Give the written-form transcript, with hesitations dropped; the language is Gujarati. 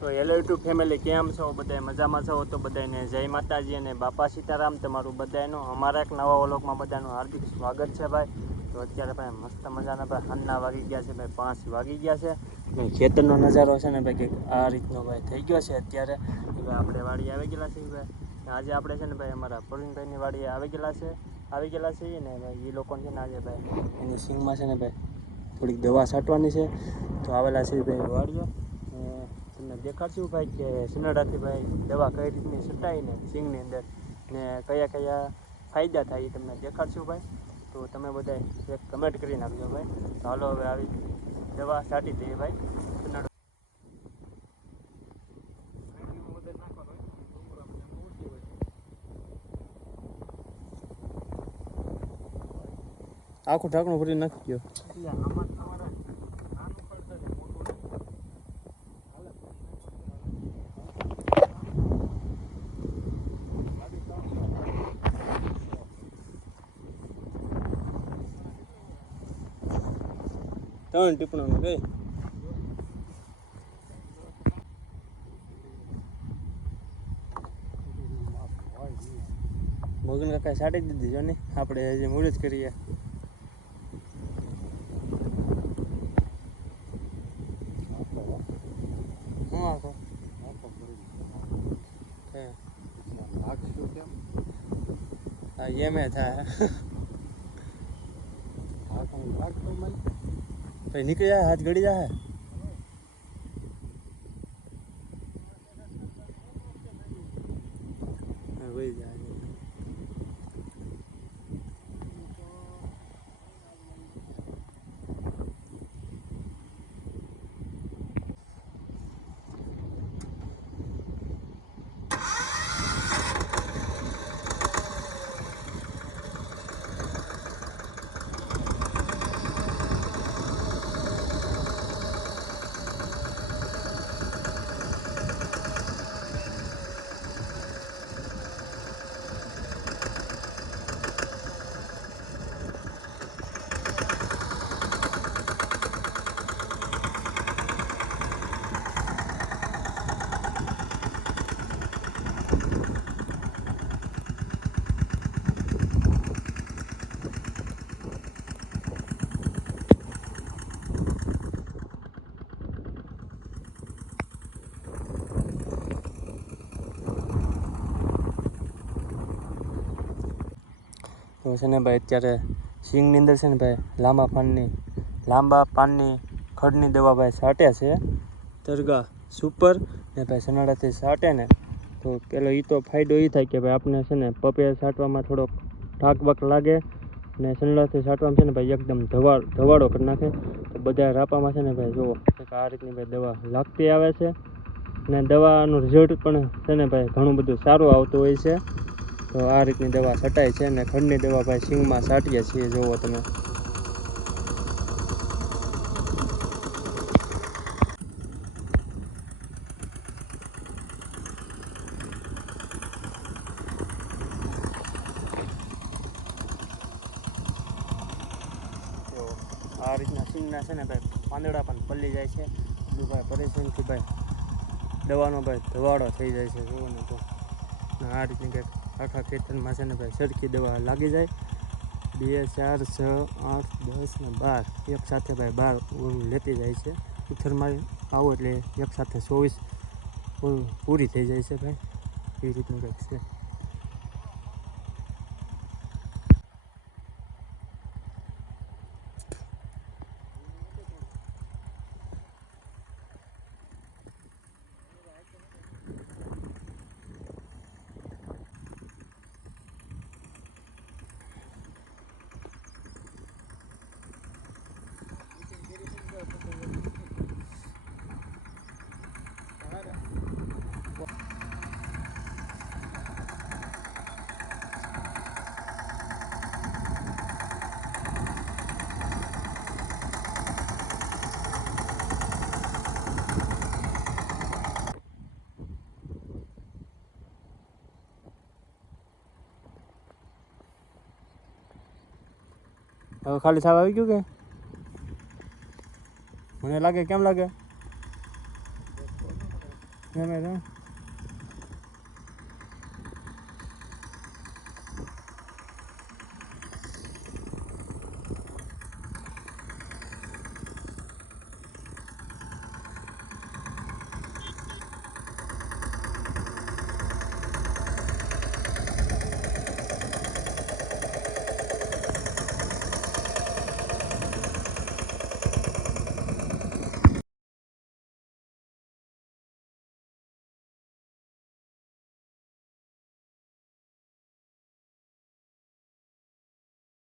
તો હેલો યુટ્યુબ ફેમિલી, કેમ છો? બધા મજામાં છો? તો બધાને જય માતાજી અને બાપા સીતારામ. તમારું બધાનું અમારા એક નવા વ્લોગમાં બધાનું હાર્દિક સ્વાગત છે ભાઈ. તો અત્યારે ભાઈ મસ્ત મજાના ભાઈ સાંજના વાગી ગયા છે ભાઈ, 5 વાગી ગયા છે. ખેતરનો નજારો છે ને ભાઈ કંઈક આ રીતનો ભાઈ થઈ ગયો છે અત્યારે. ભાઈ આપણે વાડી આવી ગયેલા છીએ ભાઈ. આજે આપણે છે ને ભાઈ અમારા પ્રવીણભાઈની વાડીએ આવી ગયેલા છીએ ને ભાઈ. એ લોકોને છે ને આજે ભાઈ એની સિંગમાં છે ને ભાઈ થોડીક દવા છાંટવાની છે. તો આવેલા છે ભાઈ વાડીએ. તમને દેખાડશું ભાઈ કે શિનાળાથી ભાઈ દવા કઈ રીતની છટાઈ ને સિંગની અંદર ને કયા કયા ફાયદા થાય એ તમને દેખાડશું ભાઈ. તો તમે બધા એક કમેન્ટ કરી નાખજો ભાઈ. તો હાલો હવે આવી દવા છાંટી દઈએ ભાઈ શિનાળા. આખું ઢાંકણું ભરી નાખી ગયો. ત્રણ ટીપણાનું કઈ મગન કાકા છાંટી દીધી જો ને, આપણે હજી મૂળ જ કરીએ. હું આખો હા એમે થાય ભાઈ નીકળી જાય, હાથ ગળી જાય. વહી જાય. તો છે ને ભાઈ અત્યારે સિંગની અંદર છે ને ભાઈ લાંબા પાનની ખડની દવા ભાઈ છાંટે છે. તરગા સુપર ને ભાઈ સનાડાથી છાંટે ને તો પેલો એ તો ફાયદો એ થાય કે ભાઈ આપણે છે ને પપે છાંટવામાં થોડોક ઠાક લાગે ને સનાડાથી છાંટવામાં છે ને ભાઈ એકદમ ધવાડો કરી નાખે. તો બધા રાપામાં છે ને ભાઈ જુઓ આ રીતની ભાઈ દવા લાગતી આવે છે ને દવાનું રિઝલ્ટ પણ છે ને ભાઈ ઘણું બધું સારું આવતું હોય છે. તો આ રીતની દવા છટાય છે ને ખડની દવા ભાઈ સિંગમાં છાંટીએ છીએ. જુઓ તમે આ રીતના સિંગના છે ને ભાઈ પાંદડા પણ પલ્લી જાય છે. બધું ભાઈ પરેશાનથી ભાઈ દવાનો ભાઈ ધવાડો થઈ જાય છે. જુઓ ને તો આ રીતની કંઈક આખા ખેતરમાં છે ને ભાઈ સરખી દવા લાગી જાય. 2 4 6 8 10 ને 12 એક સાથે ભાઈ 12 લેતી જાય છે. ઉથરમાં આવો એટલે એક સાથે 24 પૂરી થઈ જાય છે ભાઈ. એ રીતનું કંઈક છે. હવે ખાલી સાવ આવી ગયું કે મને લાગે કેમ લાગે તમે